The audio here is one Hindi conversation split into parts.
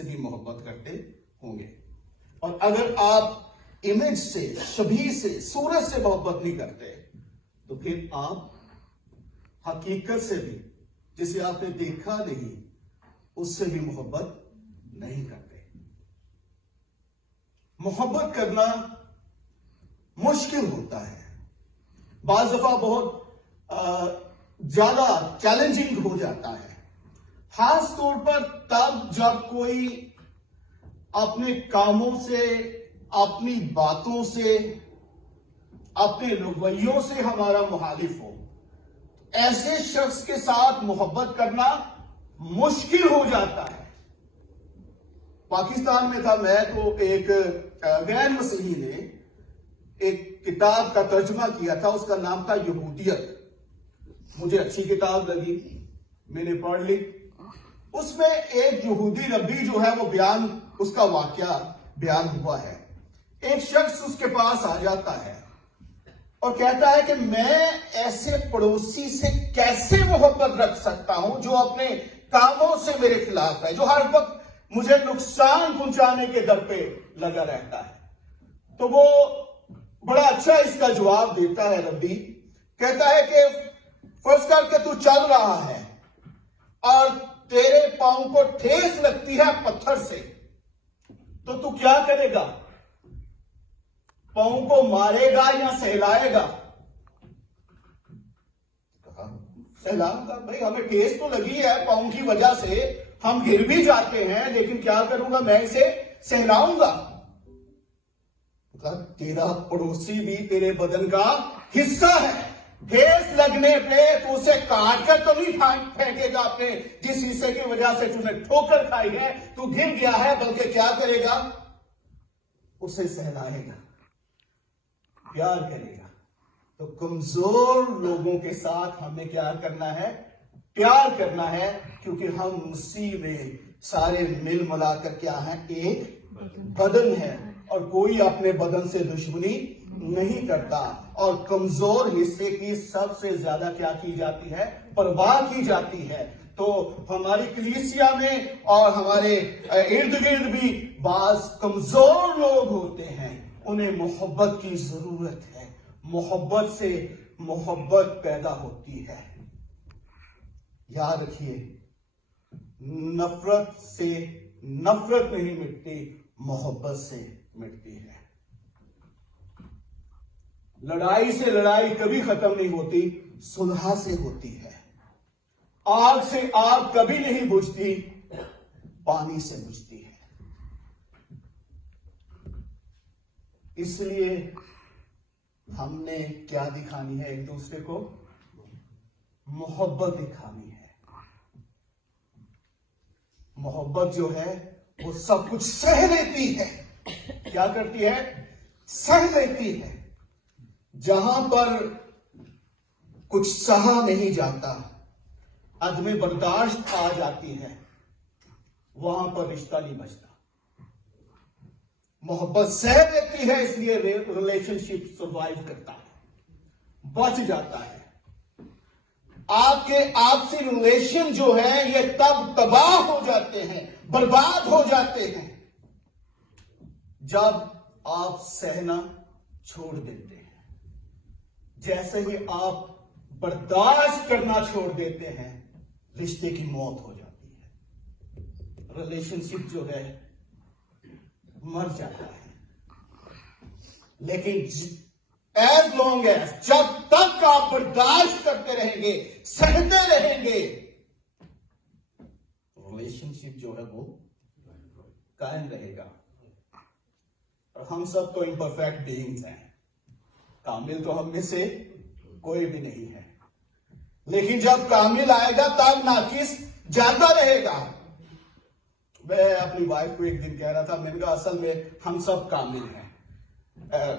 से भी मोहब्बत करते होंगे। और अगर आप इमेज से, छवि से, सूरत से मोहब्बत नहीं करते तो फिर आप हकीकत से भी, जिसे आपने देखा नहीं, उससे भी मोहब्बत नहीं करते। मोहब्बत करना मुश्किल होता है, बाज़ दफा बहुत ज्यादा चैलेंजिंग हो जाता है, खास तौर पर तब जब कोई अपने कामों से, अपनी बातों से, अपने रवैयों से हमारा मुखालिफ हो। ऐसे शख्स के साथ मोहब्बत करना मुश्किल हो जाता है। पाकिस्तान में था मैं, तो एक गैर मसीही ने एक किताब का तर्जुमा किया था, उसका नाम था यहूदियत। मुझे अच्छी किताब लगी, मैंने पढ़ ली। उसमें एक यहूदी रब्बी जो है वो बयान, उसका वाकया बयान हुआ है। एक शख्स उसके पास आ जाता है और कहता है कि मैं ऐसे पड़ोसी से कैसे मोहब्बत रख सकता हूं जो अपने कामों से मेरे खिलाफ है, जो हर वक्त मुझे नुकसान पहुंचाने के दर पे लगा रहता है। तो वो बड़ा अच्छा इसका जवाब देता है रब्बी। कहता है कि फर्ज करके तू चल रहा है और तेरे पांव को ठेस लगती है पत्थर से, तो तू क्या करेगा? पांव को मारेगा या सहलाएगा? सहलाऊंगा। भाई हमें ठेस तो लगी है पांव की वजह से, हम गिर भी जाते हैं, लेकिन क्या करूंगा, मैं इसे सहलाऊंगा। तेरा पड़ोसी भी तेरे बदन का हिस्सा है, ठेस लगने पे तो उसे काट कर तो नहीं फेंकेगा अपने जिस हिस्से की वजह से तूने ठोकर खाई है, तू गिर गया है, बल्कि क्या करेगा? उसे सहलाएगा, प्यार करेगा। तो कमजोर लोगों के साथ हमें क्या करना है? प्यार करना है, क्योंकि हम उसी में सारे मिल मिलाकर क्या है? एक बदन है, और कोई अपने बदन से दुश्मनी नहीं करता। और कमजोर हिस्से की सबसे ज्यादा क्या की जाती है? परवाह की जाती है। तो हमारी कलीसिया में और हमारे इर्द गिर्द भी बाज कमजोर लोग होते हैं, उन्हें मोहब्बत की जरूरत है। मोहब्बत से मोहब्बत पैदा होती है। याद रखिए, नफरत से नफरत नहीं मिटती, मोहब्बत से मिटती है। लड़ाई से लड़ाई कभी खत्म नहीं होती, सुलह से होती है। आग से आग कभी नहीं बुझती, पानी से बुझती है। इसलिए हमने क्या दिखानी है? एक दूसरे को मोहब्बत दिखानी है। मोहब्बत जो है वो सब कुछ सह लेती है। क्या करती है? सह लेती है। जहां पर कुछ सहा नहीं जाता, अदमे बर्दाश्त आ जाती है, वहां पर रिश्ता नहीं बचता। मोहब्बत सह लेती है, इसलिए रिलेशनशिप सर्वाइव करता है, बच जाता है। आपके आपसी रिलेशन जो है ये तब तबाह हो जाते हैं, बर्बाद हो जाते हैं, जब आप सहना छोड़ देते हैं। जैसे ही आप बर्दाश्त करना छोड़ देते हैं, रिश्ते की मौत हो जाती है। रिलेशनशिप जो है मर जाता है। लेकिन एज लॉन्ग एज, जब तक आप बर्दाश्त करते रहेंगे, सहते रहेंगे, रिलेशनशिप जो है वो कायम रहेगा। और हम सब तो इम्परफेक्ट बीइंग्स हैं, कामिल तो हम में से कोई भी नहीं है। लेकिन जब कामिल आएगा तब नाकिस जाता रहेगा। मैं अपनी वाइफ को एक दिन कह रहा था, मैंने कहा असल में हम सब कामिल हैं,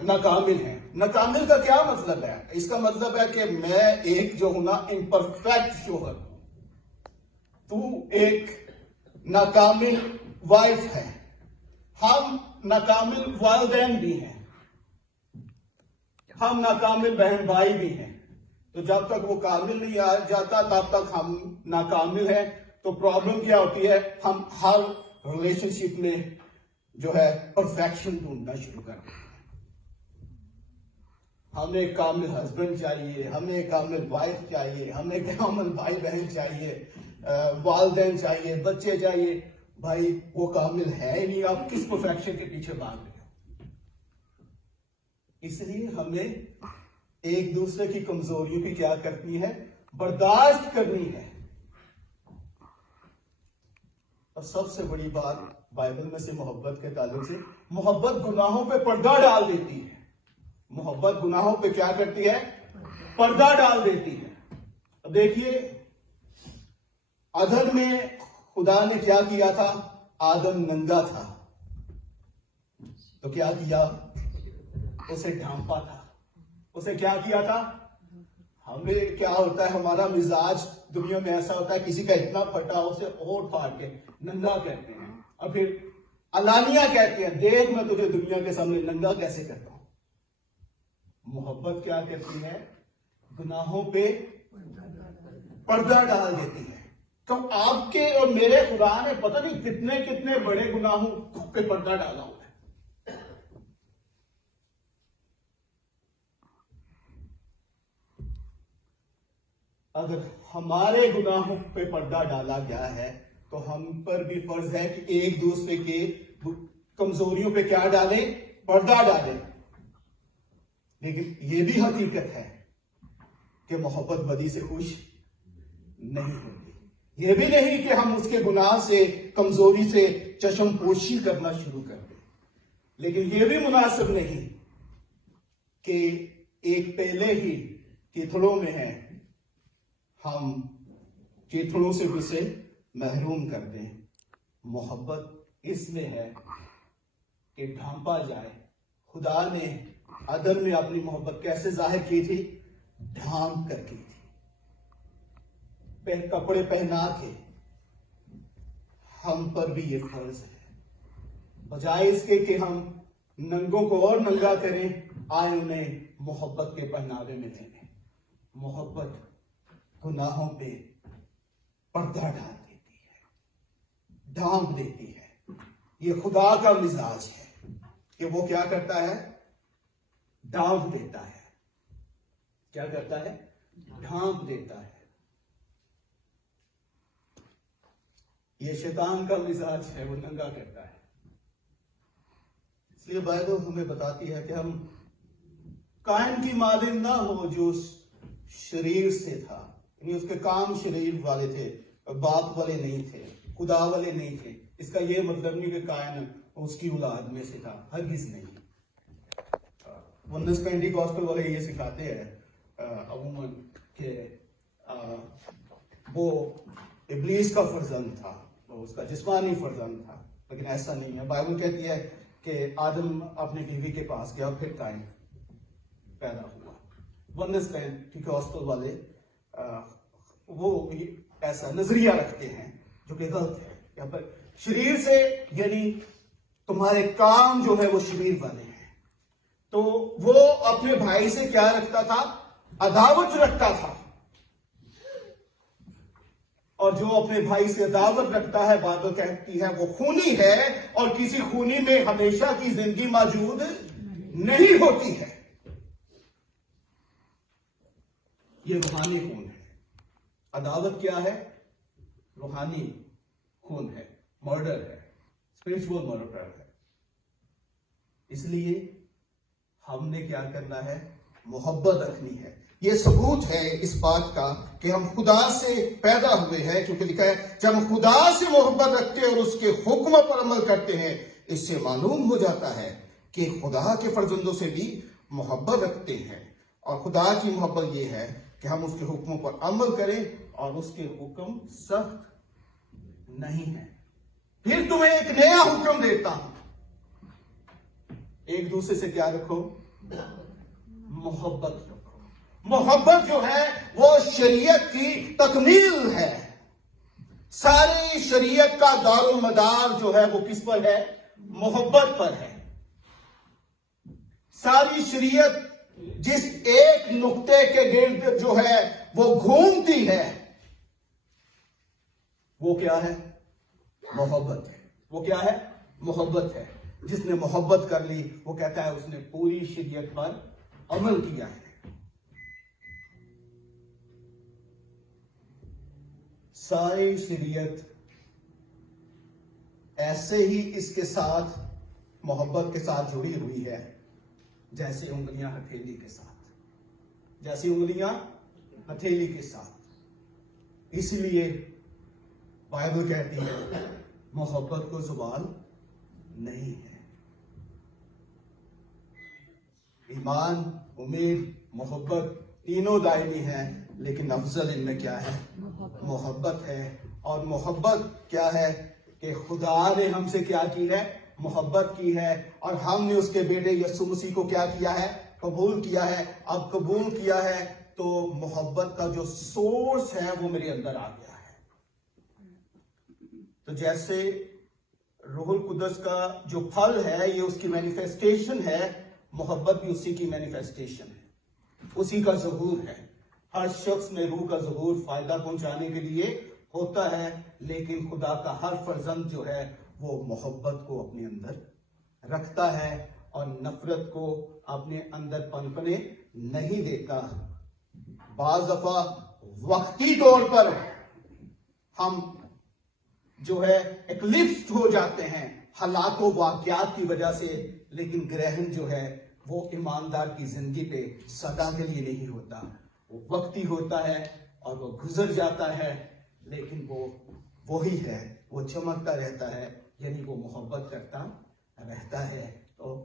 नाकामिल हैं। नाकामिल का क्या मतलब है? इसका मतलब है कि मैं एक जो हूं ना, इम्परफेक्ट शोहर हूं, तू एक नाकामिल वाइफ है, हम नाकामिल वालिदैन भी हैं, हम नाकामिल बहन भाई भी हैं। तो जब तक वो कामिल नहीं आ जाता तब तक हम नाकामिल हैं। तो प्रॉब्लम क्या होती है? हम हर रिलेशनशिप में जो है परफेक्शन ढूंढना शुरू कर देते हैं। हमें कामिल हस्बैंड चाहिए, हमें कामिल वाइफ चाहिए, हमें कामिल भाई बहन चाहिए, वालदैन चाहिए, बच्चे चाहिए। भाई वो कामिल है ही नहीं, आप किस परफेक्शन के पीछे भाग रहे हो? इसलिए हमें एक दूसरे की कमजोरियों की क्या करनी है, बर्दाश्त करनी है। और सबसे बड़ी बात बाइबल में से मोहब्बत के ताल्लुक से, मोहब्बत गुनाहों पे पर्दा डाल देती है। मोहब्बत गुनाहों पे क्या करती है? पर्दा डाल देती है। अब देखिए, अदन में खुदा ने क्या किया था? आदम नंगा था, तो क्या किया? उसे ढांपा था। उसे क्या किया था? हमें क्या होता है, हमारा मिजाज दुनिया में ऐसा होता है, किसी का इतना फटा उसे और फाड़ के नंगा कहते हैं, और फिर अलानिया कहते हैं, देख मैं तुझे दुनिया के सामने नंगा कैसे करता हूं। मोहब्बत क्या करती है? गुनाहों पे पर्दा डाल देती है। तो आपके और मेरे खुदा ने पता नहीं कितने कितने बड़े गुनाहों पे पर्दा डाला हुआ है। अगर हमारे गुनाहों पे पर्दा डाला गया है तो हम पर भी फर्ज है कि एक दूसरे के कमजोरियों पे क्या डालें? पर्दा डालें। लेकिन यह भी हकीकत है कि मोहब्बत बदी से खुश नहीं होती। यह भी नहीं कि हम उसके गुनाह से, कमजोरी से चश्मपोशी करना शुरू कर दें। लेकिन यह भी मुनासिब नहीं कि एक पहले ही कीथड़ों में है, हम कीथड़ों से उसे महरूम कर दें। मोहब्बत इसमें है कि ढांपा जाए। खुदा ने अदम में अपनी मोहब्बत कैसे जाहिर की थी? ढांप कर की थी, कपड़े पहना के। हम पर भी ये फर्ज है, बजाय इसके कि हम नंगों को और नंगा करें, आए उन्हें मोहब्बत के पहनावे में लेने। मोहब्बत गुनाहों पे पर्दा डाल देती है, ढांप देती है। ये खुदा का मिजाज है कि वो क्या करता है? ढांप देता है। क्या करता है? ढांप देता है। ये शैतान का मिजाज है, वो नंगा करता है। इसलिए बाइबल हमें बताती है कि हम कायन की मालिन ना हो जो उस शरीर से था, यानी उसके काम शरीर वाले थे, बाप वाले नहीं थे, खुदा वाले नहीं थे। इसका यह मतलब नहीं कि कायन उसकी औलाद में से था, हरगिज़ नहीं। वनस पेंटिकॉस्टल वाले ये सिखाते हैं अमूमन कि वो इब्लीस का फर्जंद था, वो उसका जिस्मानी फर्जंद था, लेकिन ऐसा नहीं है। बाइबल कहती है कि आदम अपनी बीवी के पास गया, फिर कायन पैदा हुआ। वनस पेंटिकॉस्टल वाले वो ऐसा नजरिया रखते हैं जो कि गलत है। यहाँ पर शरीर से यानी तुम्हारे काम जो है वो शरीर वाले हैं। तो वो अपने भाई से क्या रखता था? अदावत रखता था। और जो अपने भाई से अदावत रखता है, बाइबल कहती है वो खूनी है, और किसी खूनी में हमेशा की जिंदगी मौजूद नहीं होती है। ये रूहानी खून है। अदावत क्या है? रूहानी खून है, मर्डर है, स्पिरिचुअल मर्डर है। इसलिए हमने क्या करना है? मोहब्बत रखनी है। यह सबूत है इस बात का कि हम खुदा से पैदा हुए हैं, क्योंकि लिखा है जब हम खुदा से मोहब्बत रखते हैं और उसके हुक्म पर अमल करते हैं, इससे मालूम हो जाता है कि खुदा के फर्जंदों से भी मोहब्बत रखते हैं। और खुदा की मोहब्बत यह है कि हम उसके हुक्मों पर अमल करें, और उसके हुक्म सख्त नहीं है। फिर तुम्हें एक नया हुक्म देता हूं, एक दूसरे से क्या रखो? मोहब्बत रखो। मोहब्बत जो है वो शरीयत की तकमील है। सारी शरीयत का दारो मदार जो है वो किस पर है? मोहब्बत पर है। सारी शरीयत जिस एक नुक्ते के गिर्द जो है वो घूमती है, वो क्या है? मोहब्बत है। वो क्या है? मोहब्बत है। जिसने मोहब्बत कर ली वो कहता है उसने पूरी शरीयत पर अमल किया है। सारी शरीयत ऐसे ही इसके साथ मोहब्बत के साथ जुड़ी हुई है जैसे उंगलियां हथेली के साथ, जैसी उंगलियां हथेली के साथ। इसलिए बाइबल कहती है मोहब्बत को जुबान नहीं है। ईमान, उम्मीद, मोहब्बत तीनों दायमी हैं, लेकिन अफजल इनमें क्या है? मोहब्बत है। और मोहब्बत क्या है कि खुदा ने हमसे क्या की है? मोहब्बत की है, और हमने उसके बेटे यीशु मसीह को क्या किया है? कबूल किया है। अब कबूल किया है तो मोहब्बत का जो सोर्स है वो मेरे अंदर आ गया है। तो जैसे रूहुल कुदस का जो फल है ये उसकी मैनिफेस्टेशन है, मोहब्बत भी उसी की मैनिफेस्टेशन है, उसी का ज़हूर है। हर शख्स में रूह का ज़हूर फायदा पहुंचाने के लिए होता है, लेकिन खुदा का हर फर्जंद जो है वो मोहब्बत को अपने अंदर रखता है और नफरत को अपने अंदर पनपने नहीं देता। बाज़ दफा वक्ती तौर पर हम जो है एक्लिप्स्ड हो जाते हैं हालातों वाक़यात की वजह से, लेकिन ग्रहण जो है वो ईमानदार की जिंदगी पे सदा के लिए नहीं होता, वो वक्ती होता है और वो गुजर जाता है, लेकिन वो वही है, वो चमकता रहता है, यानी वो मोहब्बत करता रहता है। तो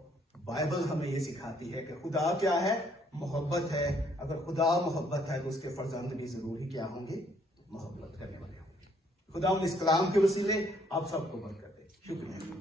बाइबल हमें ये सिखाती है कि खुदा क्या है? मोहब्बत है। अगर खुदा मोहब्बत है तो उसके फर्जंद भी जरूर ही क्या होंगे? मोहब्बत करने वाले होंगे। खुदा इस कलाम के वसीले आप सबको बरकत दे। शुक्रिया।